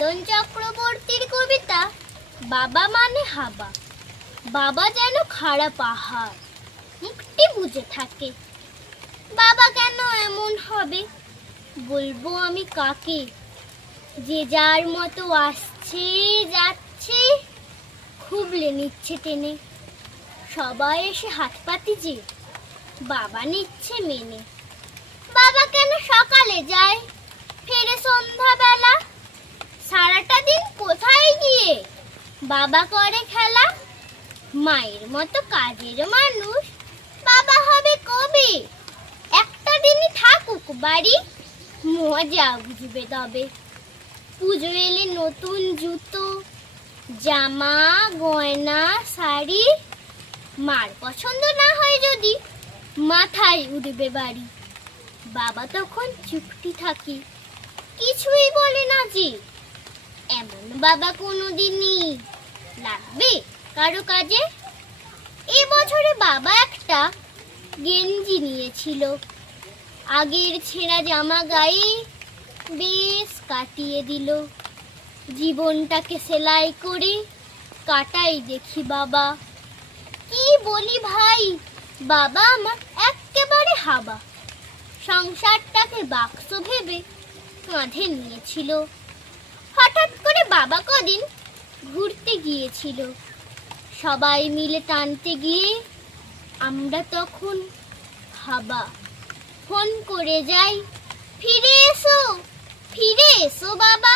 নন্দন চক্রবর্তীর কবিতা বাবা মানে হাবা। বাবা যেন খাড়া পাহাড়, মুখটি বুজে থাকে। বাবা কেন এমন হবে, বলবো আমি কাকে? যে যার মতো আসছে যাচ্ছে, খুবলে নিচ্ছে টেনে। সবাই এসে হাত পাতি যে, বাবা নিচ্ছে মেনে। বাবা কেন সকালে যায়, ফেরে সন্ধ্যাবেলা? সারাটা দিন কোথায় গিয়ে বাবা করে খেলা? মায়ের মতো কাজের মানুষ বাবা হবে কবে? একটা দিনই থাকুক বাড়ি, মজা বুঝবে তবে। পুজো এলে নতুন জুতো, জামা, গয়না, শাড়ি। মার পছন্দ না হয় যদি, মাথায় উঠবে বাড়ি। বাবা তখন চুপটি থাকি, কিছুই বলে না যে। এমন বাবা কোনোদিনই লাগবে কারো কাজে। এবছরে বাবা একটা গেঞ্জি নিয়েছিল, আগের ছেঁড়া জামা গায়ে বেশ কাটিয়ে দিল। জীবনটাকে সেলাই করে কাটাই দেখি বাবা। কি বলি ভাই, বাবা আমার একেবারে হাবা। সংসারটাকে বাক্স ভেবে কাঁধে নিয়েছিল। হঠাৎ করে বাবা কদিন ঘুরতে গিয়েছিল। সবাই মিলে টানতে গিয়ে আমরা তখন হাবা। ফোন করে যাই, ফিরে এসো, ফিরে এসো বাবা।